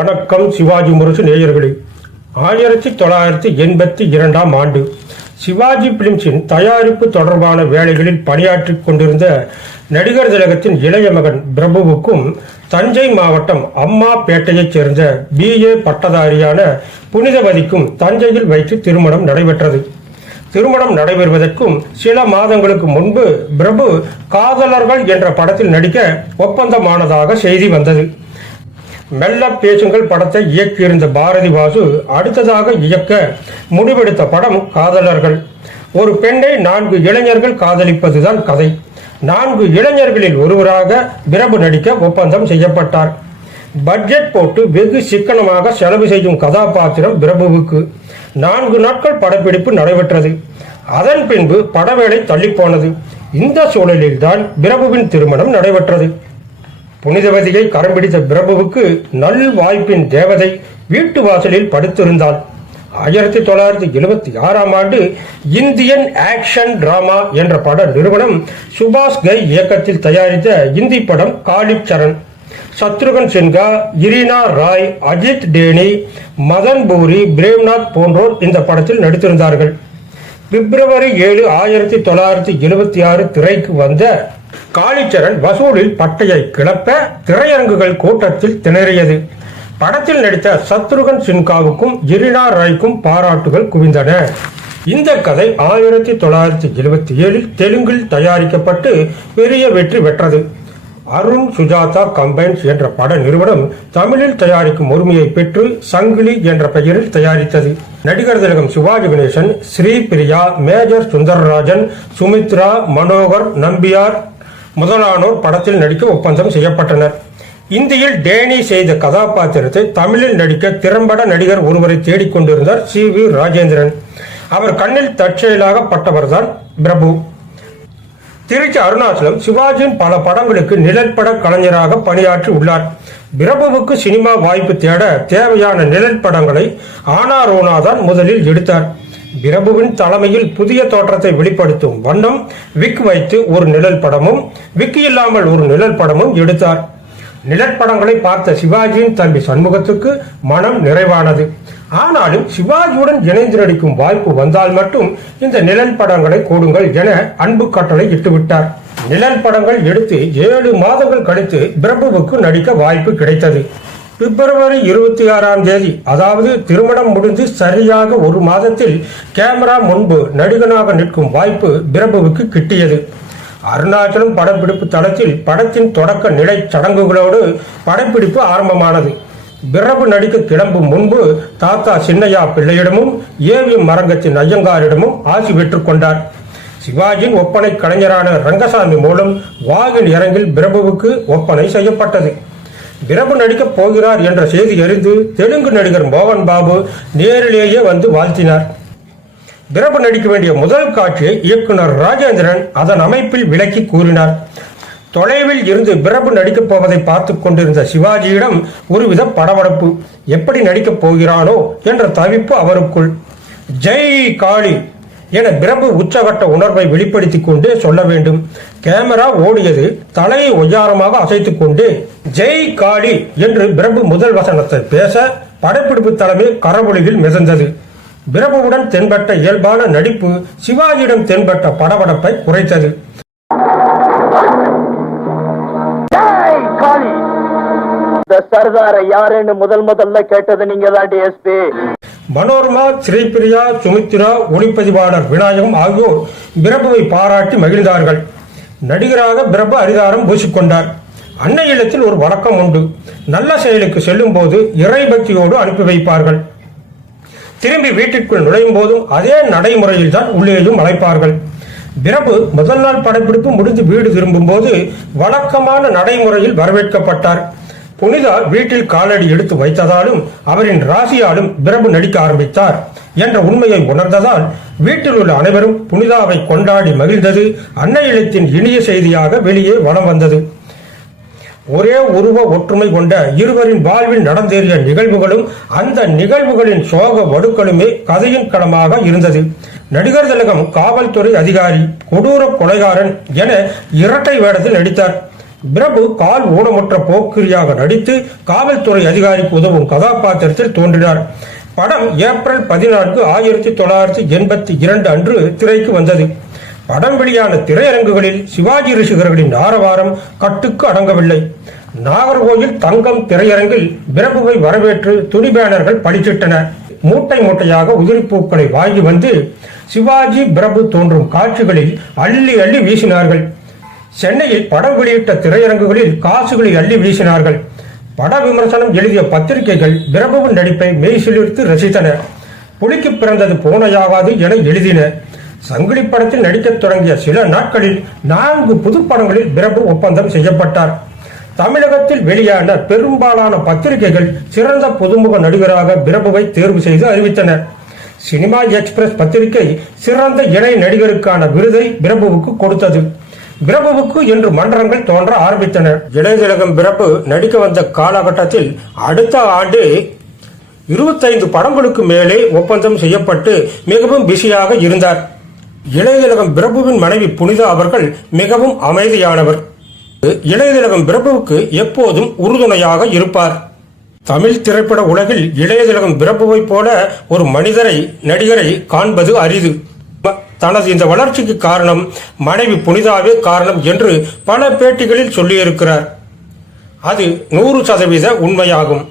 வணக்கம் சிவாஜி முரசு நேயர்களே. ஆயிரத்தி தொள்ளாயிரத்தி எண்பத்தி இரண்டாம் ஆண்டு சிவாஜி பிலிம்ஸின் தயாரிப்பு தொடர்பான வேலைகளில் பணியாற்றிக் கொண்டிருந்த நடிகர் திலகத்தின் இளைய மகன் பிரபுவுக்கும் தஞ்சை மாவட்டம் அம்மாபேட்டையைச் சேர்ந்த பிஏ பட்டதாரியான புனிதவதிக்கும் தஞ்சையில் வைத்து திருமணம் நடைபெற்றது. திருமணம் நடைபெறுவதற்கும் சில மாதங்களுக்கு முன்பு பிரபு காதலர்கள் என்ற படத்தில் நடிக்க ஒப்பந்தமானதாக செய்தி வந்தது. மெல்ல பேசுங்கள் படத்தை இயக்கியிருந்த பாரதி வாசு அடுத்ததாக இயக்க முடிவெடுத்த படம் காதலர்கள். ஒரு பெண்ணை நான்கு இளைஞர்கள் காதலிப்பதுதான் கதை. நான்கு இளைஞர்களில் ஒருவராக பிரபு நடிக்க ஒப்பந்தம் செய்யப்பட்டார். பட்ஜெட் போட்டு வெகு சிக்கனமாக செலவு செய்யும் கதாபாத்திரம் பிரபுவுக்கு நான்கு நாட்கள் படப்பிடிப்பு நடைபெற்றது. அதன் பின்பு படவேளை தள்ளிப்போனது இந்த சூழலில்தான் பிரபுவின் திருமணம் நடைபெற்றது. புனிதவதியை கரம் பிடித்த பிரபுவுக்கு நல் வாய்ப்பின் தேவதை வீட்டு வாசலில் படுத்திருந்தாள் ஆயிரத்தி தொள்ளாயிரத்தி எழுபத்தி ஆறாம் ஆண்டு இந்தியன் ஆக்ஷன் டிராமா என்ற பட நிறுவனம் சுபாஷ் கை இயக்கத்தில் தயாரித்த இந்தி படம் காலிப் சரண் சத்ருகன் சின்ஹா இரினா ராய் அஜித் டேனி மதன் பூரி பிரேம்நாத் போன்றோர் இந்த படத்தில் நடித்திருந்தார்கள். பிப்ரவரி ஏழு ஆயிரத்தி தொள்ளாயிரத்தி எழுபத்தி ஆறு திரைக்கு வந்த காளிச்சரண் வசூலில் பட்டையை கிளப்ப திரையரங்குகள் கூட்டத்தில் திணறியது. படத்தில் நடித்த சத்ருகன் சின்காவுக்கும் இரினா ராய்க்கும் பாராட்டுகள் குவிந்தன. இந்த கதை ஆயிரத்தி தொள்ளாயிரத்தி எழுபத்தி ஏழில் தெலுங்கில் தயாரிக்கப்பட்டு பெரிய வெற்றி பெற்றது. அருண் சுஜாதா கம்பைன்ஸ் என்ற பட நிறுவனம் தமிழில் தயாரிக்கும் உரிமையை பெற்று சங்கிலி என்ற பெயரில் தயாரித்தது. நடிகர் திலகம் சிவாஜி கணேசன் ஸ்ரீபிரியா மேஜர் சுந்தரராஜன் சுமித்ரா மனோகர் நம்பியார் முதலானோர் படத்தில் நடிக்க ஒப்பந்தம் செய்யப்பட்டனர். இந்தியில் டேனி செய்த கதாபாத்திரத்தை தமிழில் நடிக்க திறம்பட நடிகர் ஒருவரை தேடிக்கொண்டிருந்தார் சி வி ராஜேந்திரன். அவர் கண்ணில் தற்செயலாக பட்டவர்தான் பிரபு. திருச்சி அருணாச்சலம் சிவாஜியின் பல படங்களுக்கு நிழற்பட கலைஞராக பணியாற்றி உள்ளார். பிரபுவுக்கு சினிமா வாய்ப்பு தேட தேவையான நிழல் படங்களை ஆனாரோனா தான் முதலில் எடுத்தார். பிரபுவின் தலைமையில் புதிய தோற்றத்தை வெளிப்படுத்தும் வண்ணம் விக் வைத்து ஒரு நிழல் படமும் விக் இல்லாமல் ஒரு நிழல் படமும் எடுத்தார். நிழற்படங்களை பார்த்த சிவாஜியின் தம்பி சண்முகத்துக்கு மனம் நிறைவானது. ஆனாலும் சிவாஜியுடன் இணைந்து நடிக்கும் வாய்ப்பு வந்தால் மட்டும் இந்த நிழல் படங்களை கொடுங்கள் என அன்பு கட்டளை இட்டுவிட்டார். நிழல் படங்கள் எடுத்து ஏழு மாதங்கள் கழித்து பிரபுவுக்கு நடிக்க வாய்ப்பு கிடைத்தது. பிப்ரவரி இருபத்தி ஆறாம் தேதி அதாவது திருமணம் முடிந்து சரியாக ஒரு மாதத்தில் கேமரா முன்பு நடிகனாக நிற்கும் வாய்ப்பு பிரபுவுக்கு கிட்டியது. அருணாச்சலம் படப்பிடிப்பு தளத்தில் படத்தின் தொடக்க நிலை சடங்குகளோடு படப்பிடிப்பு ஆரம்பமானது. பிரபு நடிக்க கிளம்பும் முன்பு தாத்தா சின்னையா பிள்ளையிடமும் ஏவிஎம் மரங்கத்தின் ஐயங்காரிடமும் ஆசி பெற்றுக் கொண்டார். சிவாஜியின் ஒப்பனை கலைஞரான ரங்கசாமி மூலம் வாகின் இறங்கில் பிரபுவுக்கு ஒப்பனை செய்யப்பட்டது. பிரபு நடிக்கப் போகிறார் என்ற செய்தி அறிந்து தெலுங்கு நடிகர் மோகன் பாபு நேரிலேயே வந்து வாழ்த்தினார். பிரபு நடிக்க வேண்டிய முதல் காட்சியை இயக்குனர் ராஜேந்திரன் அதன் அமைப்பில் விளக்கி கூறினார். தொலைவில் இருந்து பிரபு நடிக்கப் போவதை பார்த்து கொண்டிருந்த சிவாஜியிடம் ஒருவித படபடப்பு எப்படி நடிக்கப் போகிறானோ என்ற தவிப்பு அவருக்குள். ஜெய் காளி என பிரபு உச்சகட்ட உணர்வை வெளிப்படுத்தி கொண்டே சொல்ல வேண்டும். கேமரா ஓடியது தலையை ஒய்யாரமாக அசைத்துக் கொண்டு ஜெய் காளி என்று பிரபு முதல் வசனத்தை பேச படப்பிடிப்பு தலைமை கரவொலியில் மிதந்தது. பிரபுவுடன் தென்பட்ட இயல்பான நடிப்பு சிவாஜியிடம் தென்பட்ட படபடப்பை குறைத்தது. இந்த சர்தார யாருன்னு முதல் முதல்ல கேட்டது நீங்க தான் டிஎஸ்பி மனோரமா ஸ்ரீபிரியா சுமித்ரா ஒளிப்பதிவாளர் விநாயகம் ஆகியோர் பிரபுவை பாராட்டி மகிழ்ந்தார்கள். நடிகராக பிரபு அரிதாரம் பூசிக்கொண்டார். அன்னை இல்லத்தில் ஒரு வழக்கம் உண்டு. நல்ல செயலுக்கு செல்லும் போது இறை பக்தியோடு அனுப்பி வைப்பார்கள். திரும்பி வீட்டிற்குள் நுழையும் போதும் அதே நடைமுறையில் தான் உள்ளேயும் அழைப்பார்கள். பிரபு முதல் நாள் படப்பிடிப்பு முடிந்து வீடு திரும்பும் போது வழக்கமான நடைமுறையில் வரவேற்கப்பட்டார். புனிதா வீட்டில் காலடி எடுத்து வைத்ததாலும் அவரின் ராசியாலும் பிரபு நடிக்க ஆரம்பித்தார் என்ற உண்மையை உணர்ந்ததால் வீட்டில் உள்ள அனைவரும் புனிதாவை கொண்டாடி மகிழ்ந்தது அன்னை இல்லத்தின் இனிய செய்தியாக வெளியே வனம் வந்தது. ஒரே உருவ ஒற்றுமை கொண்ட இருவரின் வாழ்வில் நடந்தேறிய நிகழ்வுகளும் அந்த நிகழ்வுகளின் சோக வடுக்களுமே கதையின் களமாக இருந்தது. நடிகர் திலகம் காவல்துறை அதிகாரி கொடூர கொலைகாரன் என இரட்டை வேடத்தில் நடித்தார். பிரபு கால் ஊனமுற்ற போக்கிரியாக நடித்து காவல்துறை அதிகாரிக்கு உதவும் கதாபாத்திரத்தில் தோன்றினார். படம் ஏப்ரல் பதினான்கு ஆயிரத்தி தொள்ளாயிரத்தி எண்பத்தி இரண்டு அன்று திரைக்கு வந்தது. படம் வெளியான திரையரங்குகளில் சிவாஜி ரசிகர்களின் ஆரவாரம் கட்டுக்கு அடங்கவில்லை. நாகர்கோவில் தங்கம் திரையரங்கில் பிரபுவை வரவேற்று துணி பேனர்கள் பளிச்சிட்டனர் மூட்டை மூட்டையாக உதிரிப்பூக்களை வாங்கி வந்து சிவாஜி பிரபு தோன்றும் காட்சிகளில் அள்ளி அள்ளி வீசினார்கள். சென்னையில் படம் வெளியிட்ட திரையரங்குகளில் காசுகளை அள்ளி வீசினார்கள். பட விமர்சனம் எழுதிய பத்திரிகைகள் பிரபுவின் நடிப்பை மெய்சிலிர்த்து ரசித்தன. புலிக்கு பிறந்தது பூனையாகாது என எழுதின. சங்கிலி படத்தில் நடிக்கத் தொடங்கிய சில நாட்களில் நான்கு புதுப்படங்களில் பிரபு ஒப்பந்தம் செய்யப்பட்டார். தமிழகத்தில் வெளியான பெரும்பாலான பத்திரிகைகள் சிறந்த புதுமுக நடிகராக பிரபுவை தேர்வு செய்து அறிவித்தன. சினிமா எக்ஸ்பிரஸ் பத்திரிகை சிறந்த இணை நடிகருக்கான விருதை பிரபுவுக்கு கொடுத்தது. பிரபுவுக்கு என்று மன்றங்கள் தோன்ற ஆரம்பித்தன. இளையதிலகம் பிரபு நடிக்க வந்த காலகட்டத்தில் அடுத்த ஆண்டு இருபத்தைந்து படங்களுக்கு மேலே ஒப்பந்தம் செய்யப்பட்டு மிகவும் பிஸியாக இருந்தார். இளையதிலகம் பிரபுவின் மனைவி புனிதா அவர்கள் மிகவும் அமைதியானவர். இளையதிலகம் பிரபுவுக்கு எப்போதும் உறுதுணையாக இருப்பார். தமிழ் திரைப்பட உலகில் இளையதிலகம் பிரபுவைப் போல ஒரு மனிதரை நடிகரை காண்பது அரிது. தனது இந்த வளர்ச்சிக்கு காரணம் மனைவி புனிதாவே காரணம் என்று பல பேட்டிகளில் சொல்லியிருக்கிறார். அது நூறு சதவீத உண்மையாகும்.